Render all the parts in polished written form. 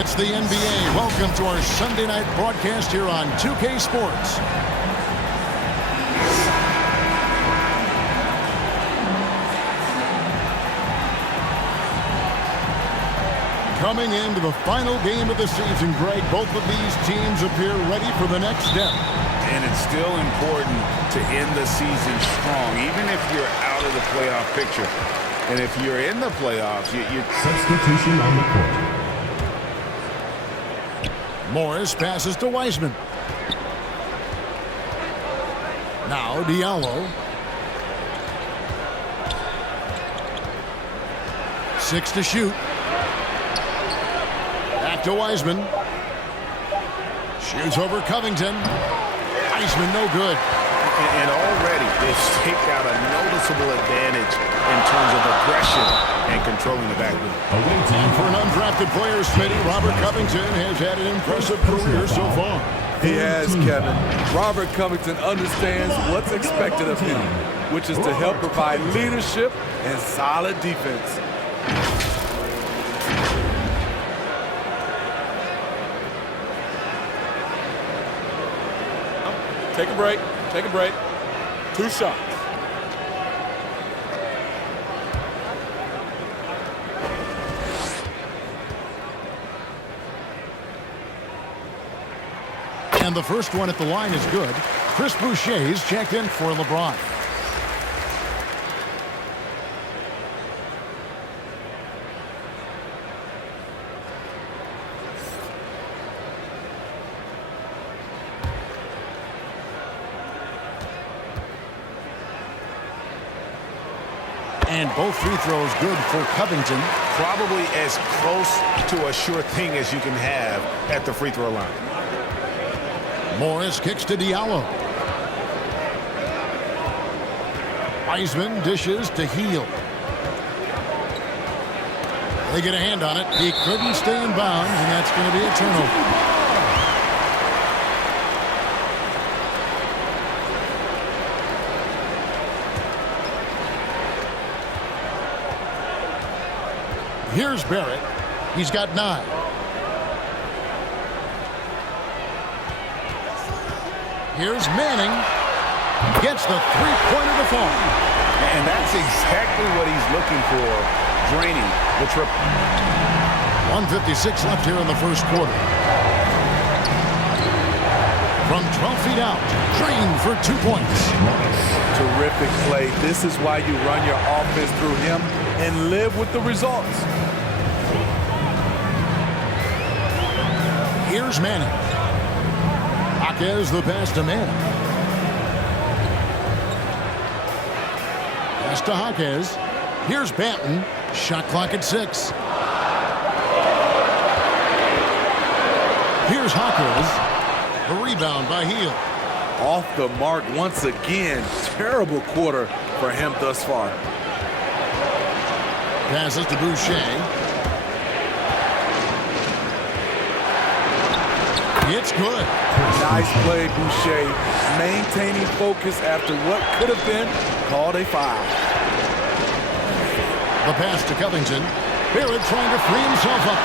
It's the NBA. Welcome to our Sunday night broadcast here on 2K Sports. Coming into the final game of the season, Greg, both of these teams appear ready for the next step. And it's still important to end the season strong, even if you're out of the playoff picture. And if you're in the playoffs, you substitution on the court. Morris passes to Wiseman. Now Diallo. 6 to shoot. Back to Wiseman. Shoots over Covington. Wiseman no good. And already they've staked out a noticeable advantage in terms of aggression and controlling the backboard. And for an undrafted player, Smitty, Robert Covington has had an impressive career so far. He has, Kevin. Robert Covington understands what's expected of him, which is to help provide leadership and solid defense. Take a break. Take a break. 2 shots. And the first one at the line is good. Chris Boucher's checked in for LeBron. And both free throws good for Covington. Probably as close to a sure thing as you can have at the free throw line. Morris kicks to Diallo. Wiseman dishes to Heel. They get a hand on it. He couldn't stay in bounds, and that's going to be a turnover. Here's Barrett. He's got 9. Here's Manning. Gets the three-pointer to fall. And that's exactly what he's looking for, draining the triple. 1:56 left here in the first quarter. From 12 feet out, drained for 2 points. Terrific play. This is why you run your offense through him and live with the results. Here's Manning. Jaquez the pass to Manning. Pass to Jaquez. Here's Banton. Shot clock at 6. Here's Jaquez. A rebound by Heel. Off the mark once again. Terrible quarter for him thus far. Passes to Boucher. It's good. Nice play, Boucher. Maintaining focus after what could have been called a foul. The pass to Covington. Barrett trying to free himself up.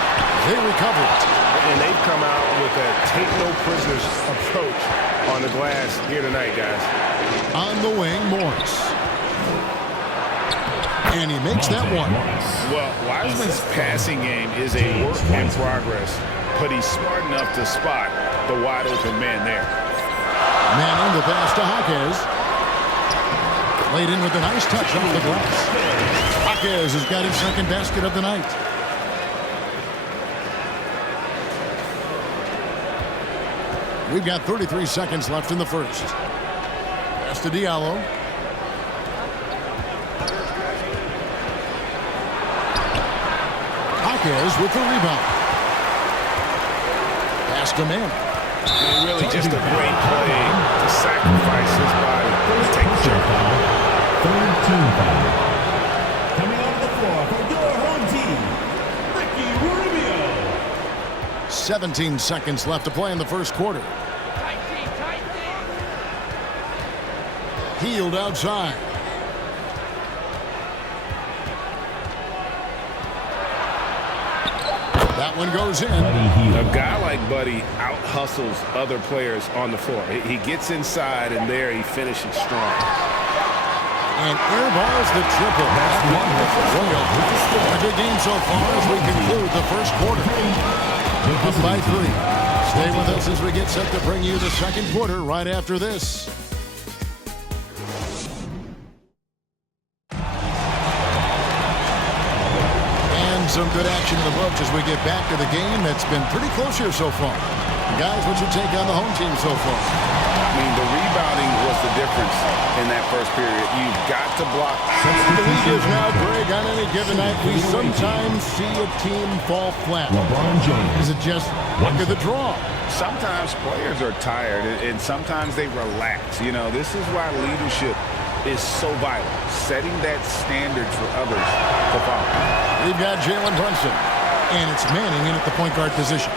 They recover it. And they've come out with a take-no-prisoners approach on the glass here tonight, guys. On the wing, Morris. And he makes that one. Well, Wiseman's passing game is a work in progress, but he's smart enough to spot the wide-open man there. Manning the pass to Jaquez. Laid in with a nice touch off the glass. Jaquez has got his second basket of the night. We've got 33 seconds left in the first. Pass to Diallo. Jaquez with the rebound. Pass to Manning. And really just a great play to sacrifice his body to take the shot. Third team foul. Coming on the floor for your home team, Ricky Rubio. 17 seconds left to play in the first quarter. Healed outside. That That one goes in. A guy like Buddy out-hustles other players on the floor. He gets inside, and there he finishes strong. And airballs the triple. That's a good game so far as we conclude the first quarter. Up by 3. Stay with us as we get set to bring you the second quarter right after this. And some good action in the books as we get back to the game that's been pretty close here so far. Guys, what's your take on the home team so far? I mean, the rebounding was the difference in that first period. You've got to block. The league is now, Greg, on any given night, we sometimes see a team fall flat. LeBron James. Is it just luck of the draw? Sometimes players are tired, and sometimes they relax. You know, this is why leadership is so vital, setting that standard for others to follow. We've got Jalen Brunson, and it's Manning in at the point guard position.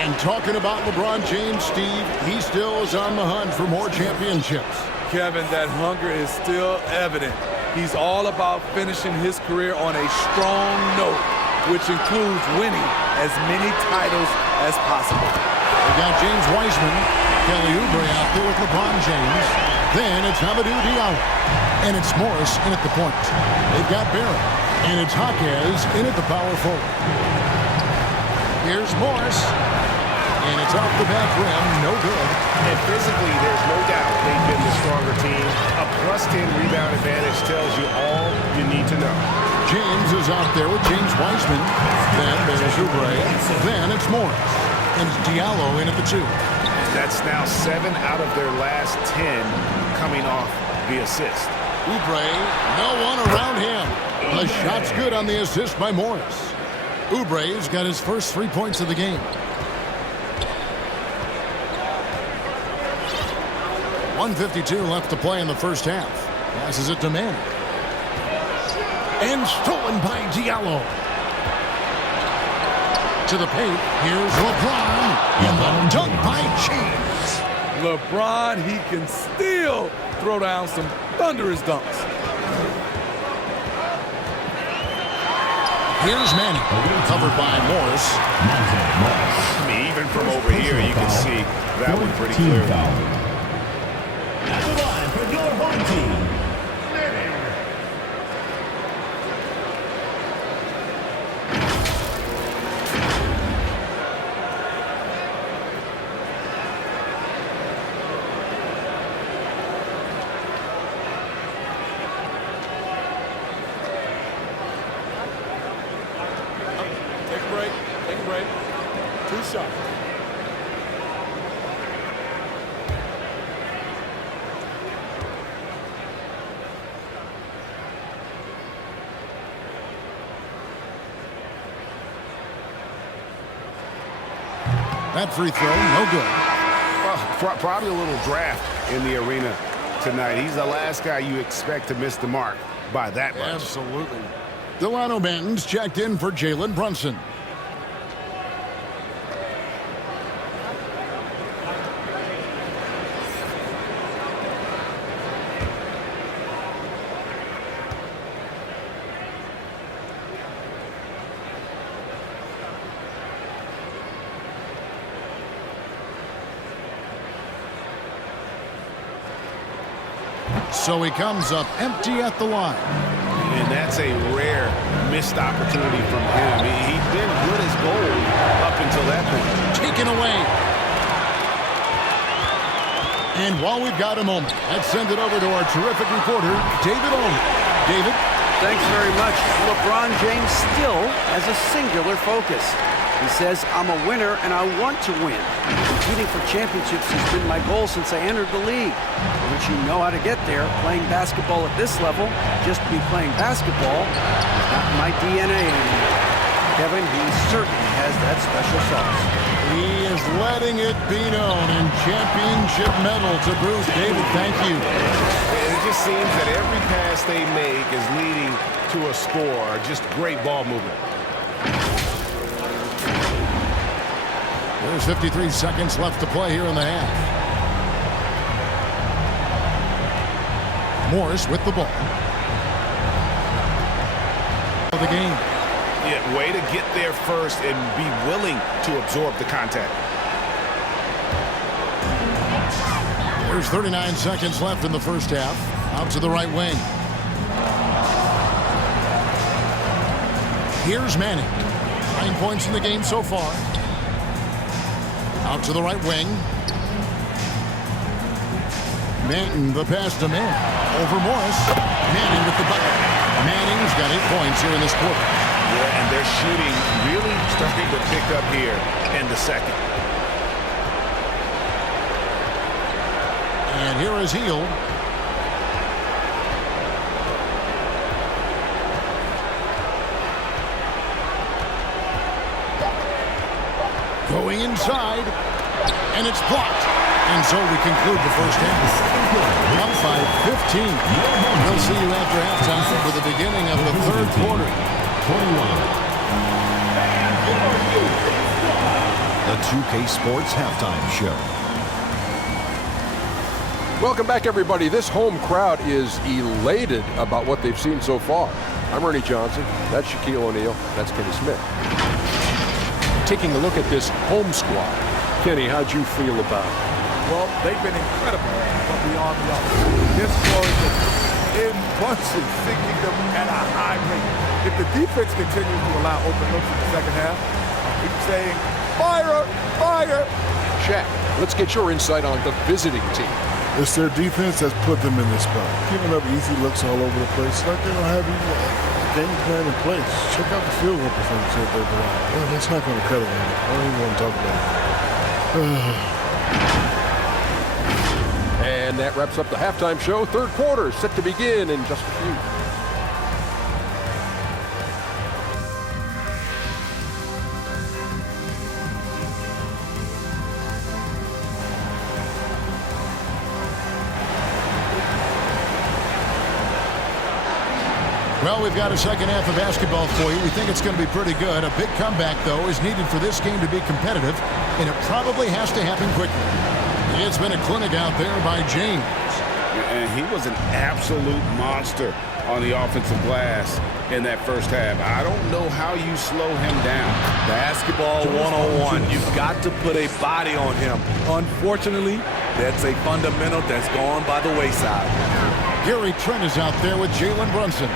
And talking about LeBron James, Steve, he still is on the hunt for more championships. Kevin, that hunger is still evident. He's all about finishing his career on a strong note, which includes winning as many titles as possible. We got James Wiseman, Kelly Oubre out there with LeBron James. Then it's Hamidou Diallo. And it's Morris in at the point. They've got Barrett. And it's Jaquez in at the power forward. Here's Morris. And it's off the back rim, no good. And physically, there's no doubt they've been the stronger team. A +10 rebound advantage tells you all you need to know. James is out there with James Wiseman. Then there's Oubre. Then it's Morris. And it's Diallo in at the 2. That's now 7 out of their last 10 coming off the assist. Oubre, no one around him. The shot's good on the assist by Morris. Oubre's got his first 3 points of the game. 1:52 left to play in the first half. Passes it to Manning. And stolen by Diallo. To the paint. Here's LeBron. And the dunk by James. LeBron, he can still throw down some thunderous dunks. Here's Manning. Covered by Morris. I mean, even from over here, you can see that one pretty clearly. At the line for your home team, Manning. Take a break. Take a break. 2 shots. That free throw, no good. Well, probably a little draft in the arena tonight. He's the last guy you expect to miss the mark by that much. Absolutely. Delano Banton's checked in for Jalen Brunson. So he comes up empty at the line. And that's a rare missed opportunity from him. He's been good as gold up until that point. Taken away. And while we've got a moment, let's send it over to our terrific reporter, David Olney. David? Thanks very much. LeBron James still has a singular focus. He says, I'm a winner and I want to win. Competing for championships has been my goal since I entered the league. Which you know how to get there, playing basketball at this level. Just to be playing basketball is not in my DNA anymore. Kevin, he certainly has that special sauce. He is letting it be known, and championship medal to Bruce. David, thank you. And it just seems that every pass they make is leading to a score. Just great ball movement. There's 53 seconds left to play here in the half. Morris with the ball. The game. Yeah, way to get there first and be willing to absorb the contact. There's 39 seconds left in the first half. Out to the right wing. Here's Manning. 9 points in the game so far. Out to the right wing. Manning, the pass to Manning. Over Morris. Manning with the bucket. Manning's got 8 points here in this quarter. Yeah, and their shooting really starting to pick up here in the second. And here is Hield. Going inside, and it's blocked. And so we conclude the first half. Up by 15. We'll see you after halftime for the beginning of the third quarter. 21. The 2K Sports Halftime Show. Welcome back, everybody. This home crowd is elated about what they've seen so far. I'm Ernie Johnson. That's Shaquille O'Neal. That's Kenny Smith. Taking a look at this home squad. Kenny, how'd you feel about it? Well, they've been incredible, but beyond the offense. This scoring in bunches, sinking them at a high rate. If the defense continues to allow open looks in the second half, I'll keep saying, fire, fire. Shaq, let's get your insight on the visiting team. It's their defense that's put them in this spot. Giving up easy looks all over the place. Like they don't have even a game plan in place. Check out the field goal percentage that they've allowed. Well, that's not going to cut it. I don't even want to talk about it. And that wraps up the halftime show. Third quarter set to begin in just a few. Well, we've got a second half of basketball for you. We think it's going to be pretty good. A big comeback, though, is needed for this game to be competitive, and it probably has to happen quickly. It's been a clinic out there by James. And he was an absolute monster on the offensive glass in that first half. I don't know how you slow him down. Basketball 101. You've got to put a body on him. Unfortunately, that's a fundamental that's gone by the wayside. Gary Trent is out there with Jalen Brunson.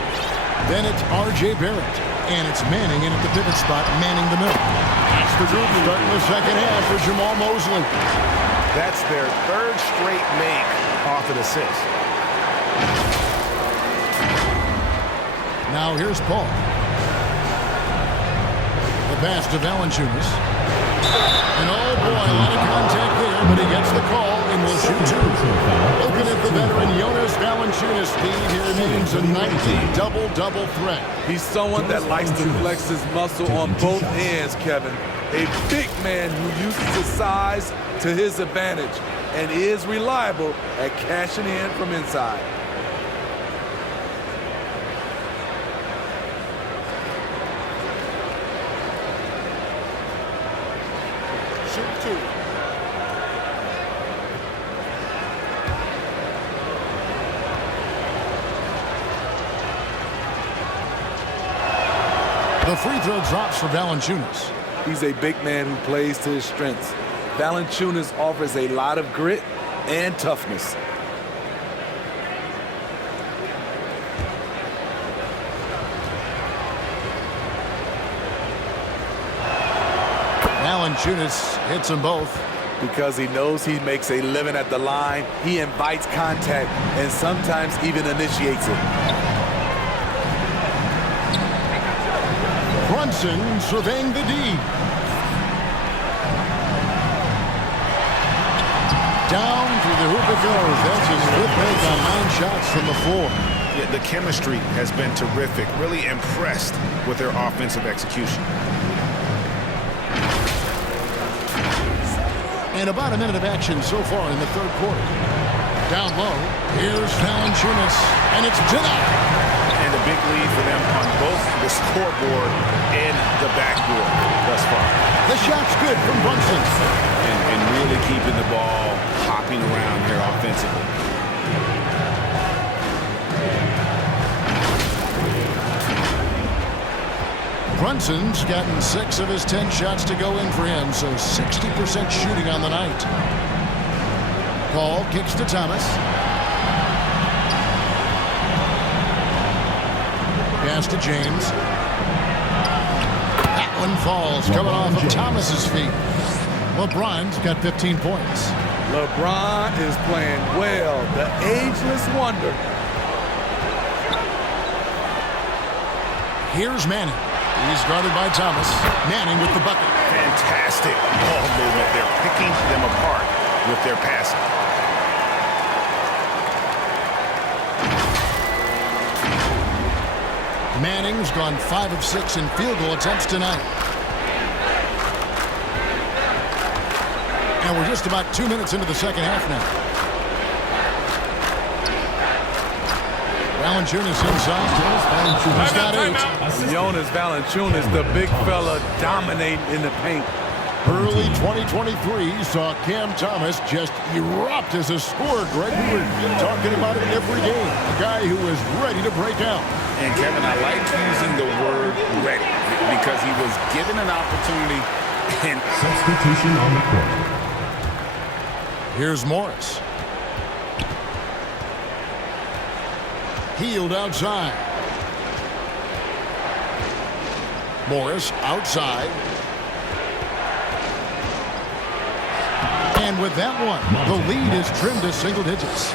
Then it's R.J. Barrett. And it's Manning in at the pivot spot, manning the middle. That's the group starting the second half for Jamal Mosley. That's their third straight make off an assist. Now here's Paul. The pass to Valanciunas. And oh boy, a lot of contact there, but he gets the call and will shoot two. Looking at the veteran Jonas Valanciunas, speed here means a nightly double-double threat. He's someone that likes to flex his muscle on both ends, Kevin. A big man who uses his size to his advantage and is reliable at cashing in from inside. Shoot two. The free throw drops for Valanciunas. He's a big man who plays to his strengths. Valanciunas offers a lot of grit and toughness. Valanciunas hits them both. Because he knows he makes a living at the line, he invites contact and sometimes even initiates it. Brunson surveying the D. Down through the hoop it goes. That's his fifth make on 9 shots from the floor. Yeah, the chemistry has been terrific. Really impressed with their offensive execution. And about a minute of action so far in the third quarter. Down low, here's Valanciunas, and it's denied. And a big lead for them on both the scoreboard and the backboard thus far. The shot's good from Brunson. And really keeping the ball hopping around here offensively. Brunson's gotten 6 of his 10 shots to go in for him, so 60% shooting on the night. Paul kicks to Thomas. Pass to James. That one falls, coming off of Thomas's feet. LeBron's got 15 points. LeBron is playing well, the ageless wonder. Here's Manning. He's guarded by Thomas. Manning with the bucket. Fantastic ball movement. They're picking them apart with their passing. Manning's gone 5 of 6 in field goal attempts tonight. And we're just about 2 minutes into the second half now. Valanciunas inside. He's got 8. Jonas Valanciunas, the big fella, dominating in the paint. Early 2023 saw Cam Thomas just erupt as a scorer, Greg. We were talking about it every game. A guy who was ready to break out. And, Kevin, I like using the word ready because he was given an opportunity. And Substitution on the court. Here's Morris. Healed outside. Morris outside. And with that one, the lead is trimmed to single digits.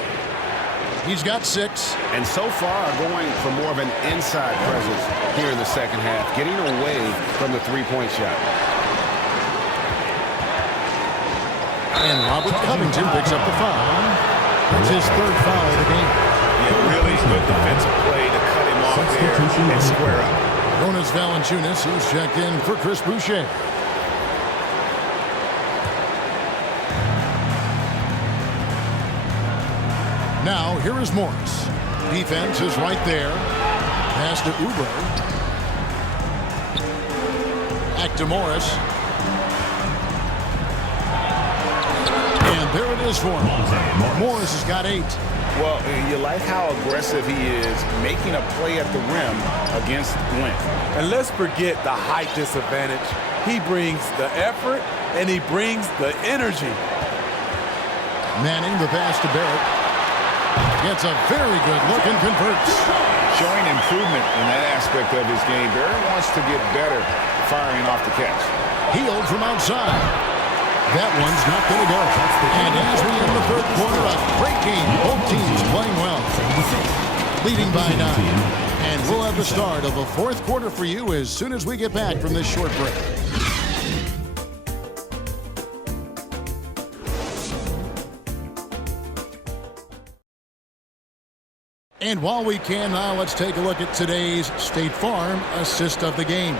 He's got 6. And so far going for more of an inside presence here in the second half, getting away from the three-point shot. And Robert Covington picks up the foul. That's his 3rd foul of the game. Yeah, really good defensive play to cut him off there and square up. Jonas Valanciunas, he's checked in for Chris Boucher. Now, here is Morris. Defense is right there. Pass to Oubre. Back to Morris. And there it is for him. Morris has got 8. Well, you like how aggressive he is making a play at the rim against length. And let's forget the height disadvantage. He brings the effort and he brings the energy. Manning the pass to Barrett. Gets a very good look and converts. Showing improvement in that aspect of his game. Barrett wants to get better firing off the catch. Healed from outside. That one's not going to go. And as we end the 3rd quarter, a great game. Both teams playing well. Leading by 9. And we'll have the start of the 4th quarter for you as soon as we get back from this short break. And while we can now, let's take a look at today's State Farm assist of the game.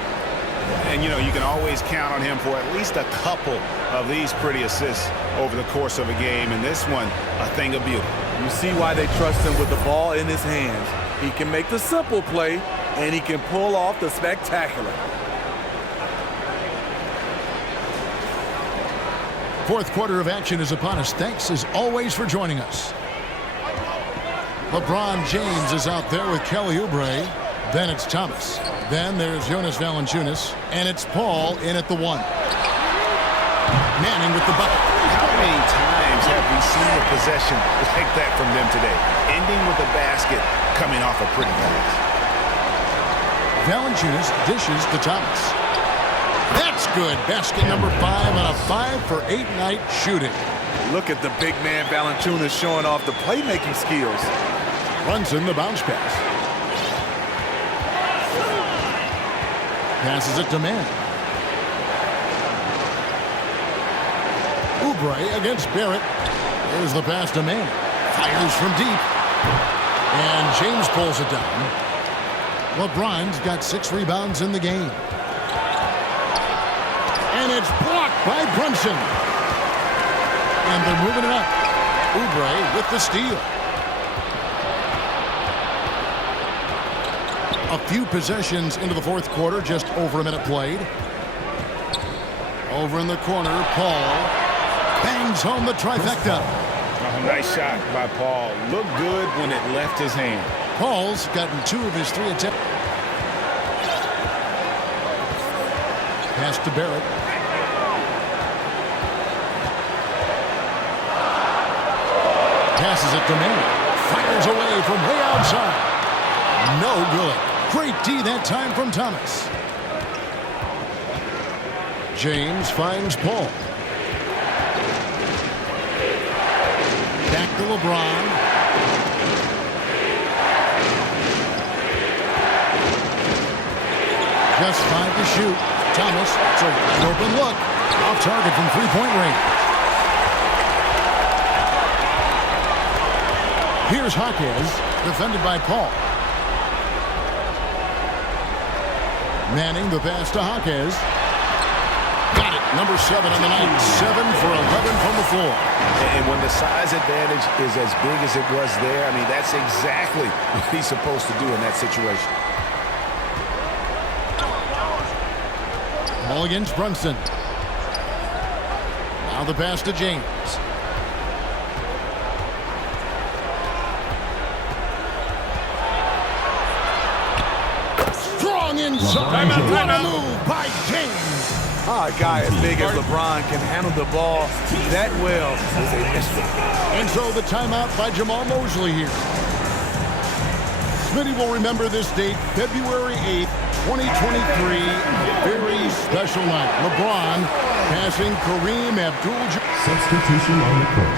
And, you know, you can always count on him for at least a couple of these pretty assists over the course of a game. And this one, a thing of beauty. You see why they trust him with the ball in his hands. He can make the simple play, and he can pull off the spectacular. 4th quarter of action is upon us. Thanks, as always, for joining us. LeBron James is out there with Kelly Oubre. Then it's Thomas. Then there's Jonas Valanciunas. And it's Paul in at the 1. Manning with the bucket. How many times have we seen a possession like that from them today? Ending with a basket, coming off a pretty pass. Valanciunas dishes to Thomas. That's good. Basket number 5 on a 5-for-8 night shooting. Look at the big man Valanciunas showing off the playmaking skills. Brunson the bounce pass. Passes it to Manning. Oubre against Barrett. There's the pass to Manning. Fires from deep. And James pulls it down. LeBron's got 6 rebounds in the game. And it's blocked by Brunson. And they're moving it up. Oubre with the steal. A few possessions into the 4th quarter, just over a minute played. Over in the corner, Paul bangs home the trifecta. Oh, nice shot by Paul. Looked good when it left his hand. Paul's gotten 2 of his 3 attempts. Pass to Barrett. Passes it to Manning. Fires away from way outside. No good. Great D that time from Thomas. James finds Paul. Back to LeBron. Just 5 to shoot. Thomas, it's an open look. Off target from three-point range. Here's Jaquez, defended by Paul. Manning the pass to Jaquez. Got it. Number 7 on the night. 7 for 11 from the floor. And when the size advantage is as big as it was there, I mean, that's exactly what he's supposed to do in that situation. Ball against Brunson. Now the pass to James. Strong inside. What a move by James. A guy as big as LeBron can handle the ball that well is a mystery. And so the timeout by Jamal Mosley here. Smitty will remember this date, February 8th, 2023. A very special night. LeBron passing Kareem Abdul-Jabbar. Substitution on the court.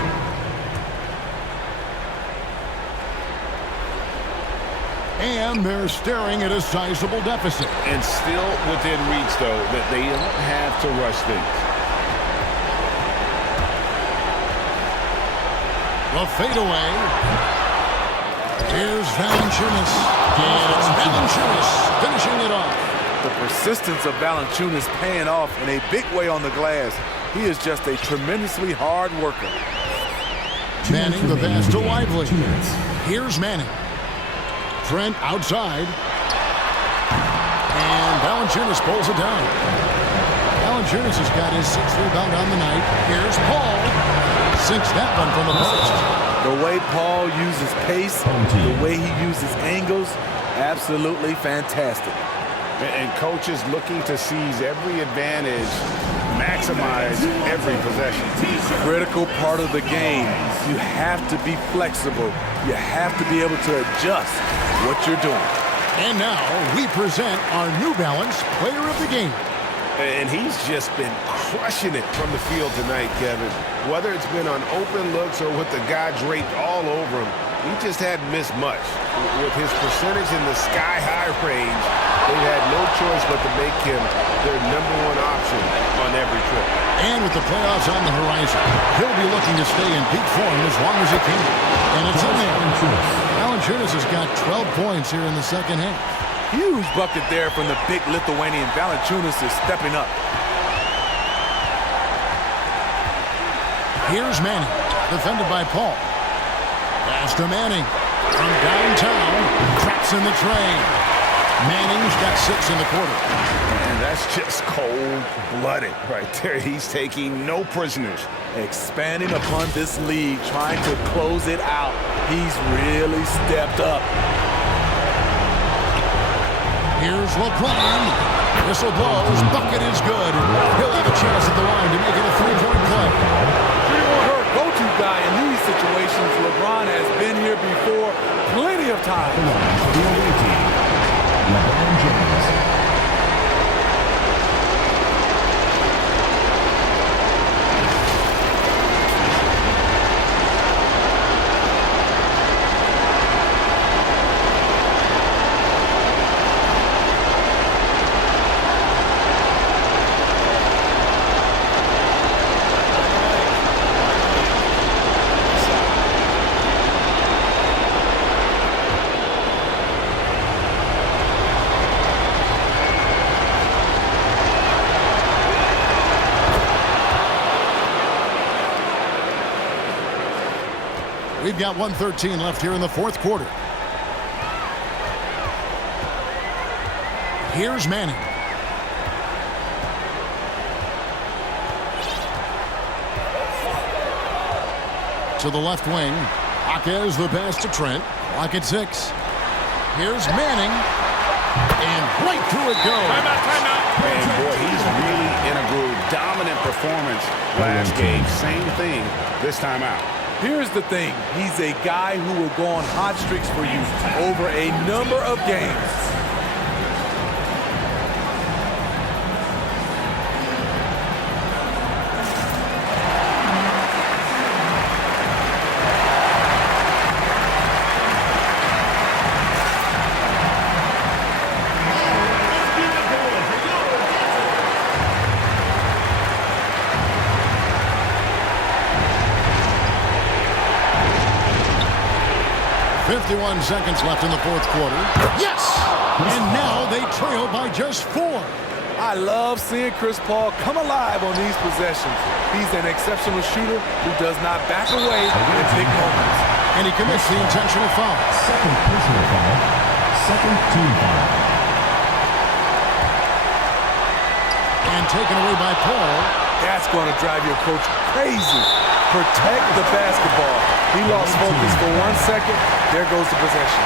And they're staring at a sizable deficit. And still within reach, though, that they don't have to rush things. The fadeaway. Here's Valanciunas. And it's Valanciunas finishing it off. The persistence of Valanciunas paying off in a big way on the glass. He is just a tremendously hard worker. Manning the pass to Lively. Here's Manning. Trent outside. And Valanciunas pulls it down. Valanciunas has got his 6th rebound on the night. Here's Paul. Sinks that one from the post. The way Paul uses pace, the way he uses angles, absolutely fantastic. And coaches looking to seize every advantage, maximize every possession. Critical part of the game. You have to be flexible. You have to be able to adjust what you're doing. And now we present our New Balance Player of the Game. And he's just been crushing it from the field tonight, Kevin. Whether it's been on open looks or with the guy draped all over him, he just hadn't missed much. With his percentage in the sky-high range, they had no choice but to make him their #1 option on every trip. And with the playoffs on the horizon, he'll be looking to stay in peak form as long as he can. And it's in there. Valanciunas has got 12 points here in the second half. Huge bucket there from the big Lithuanian. Valanciunas is stepping up. Here's Manning, defended by Paul. Pass to Manning from downtown. Traps in the train. Manning's got 6 in the quarter. And that's just cold-blooded right there. He's taking no prisoners. Expanding upon this league, trying to close it out. He's really stepped up. Here's LeBron. Whistle blows. Bucket is good. He'll have a chance at the line to make it a 3-point play. Her go-to guy in these situations. LeBron has been here before plenty of times. LeBron James. We've got 1:13 left here in the fourth quarter. Here's Manning. To the left wing. Jaquez the pass to Trent. Lock at 6. Here's Manning. And right through it goes. And boy, he's really performance last game. Same thing this time out. Here's the thing. He's a guy who will go on hot streaks for you over a number of games. Seconds left in the fourth quarter. Yes! And now they trail by just 4. I love seeing Chris Paul come alive on these possessions. He's an exceptional shooter who does not back away in big moments. And he commits the intentional foul. Second personal foul. Second team foul. And taken away by Paul. That's going to drive your coach crazy. Protect the basketball. He lost focus for 1 second. There goes the possession.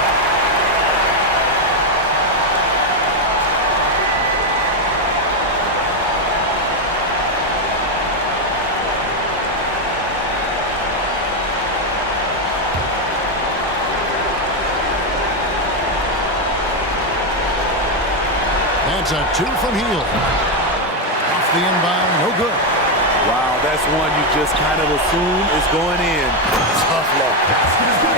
That's a 2 from Hield. Off the inbound, no good. Wow, that's one you just kind of assume is going in. Tough luck.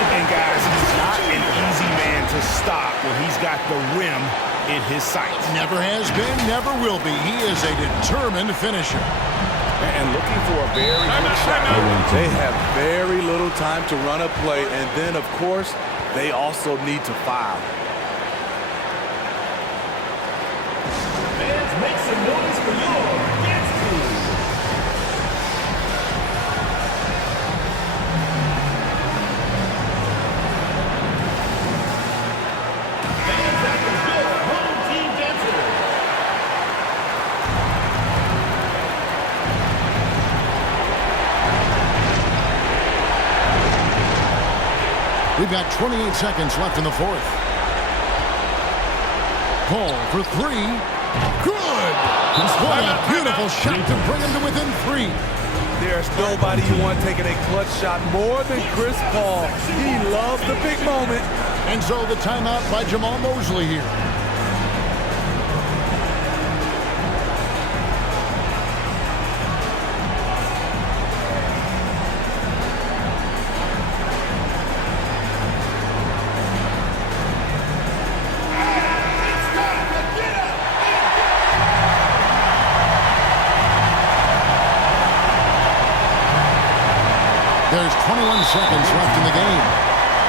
And guys, he's not an easy man to stop when he's got the rim in his sights. Never has been, never will be. He is a determined finisher. And looking for a very good shot. They have very little time to run a play, and then, of course, they also need to foul. Fans, make some noise for your dance team. Fans, that is your home team dancer. We've got 28 seconds left in the fourth. Paul for 3. Good! What a beautiful shot to bring him to within 3. There's nobody you want taking a clutch shot more than Chris Paul. He loves the big moment. And so the timeout by Jamal Mosley here. There's 21 seconds left in the game.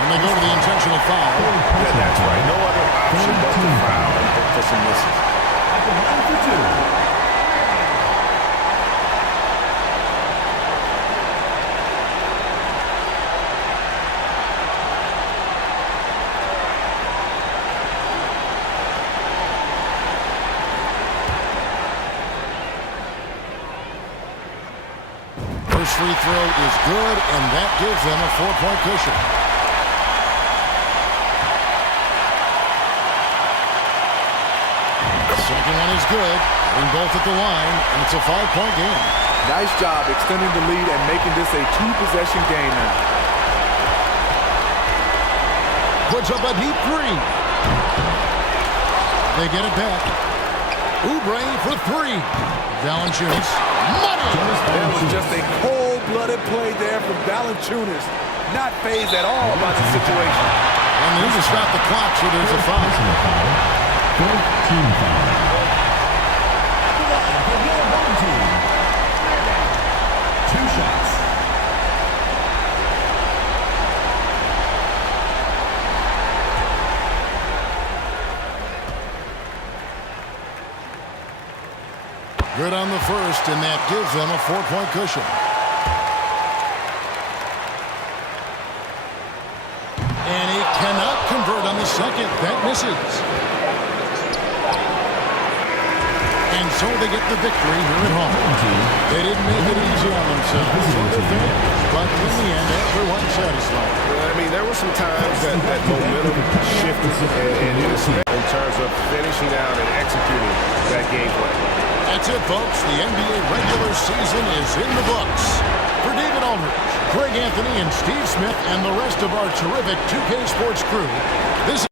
And they go to the intentional foul. Yeah, that's right. No other option but to foul and look for some misses. At the line for 2. First free throw is good, and that gives them a 4-point cushion. Second one is good. Getting both at the line, and it's a 5-point game. Nice job extending the lead and making this a 2-possession game now. Puts up a deep 3. They get it back. Oubre for 3. Valanciunas. Money! That was just a cold-blooded play there from Valanciunas. Not phased at all about the situation. And they need to stop the clock, so there's a foul. Third team foul. At the line for your home team. 2 shots. Good on the first, and that gives them a 4-point cushion. And he cannot convert on the second. That misses. And so they get the victory here at home. They didn't make it easy on themselves or their fans, but in the end, everyone's satisfied. I mean, there were some times that momentum shifted in terms of finishing out and executing that game plan. That's it, folks. The NBA regular season is in the books. For David Aldridge, Greg Anthony, and Steve Smith, and the rest of our terrific 2K Sports crew, this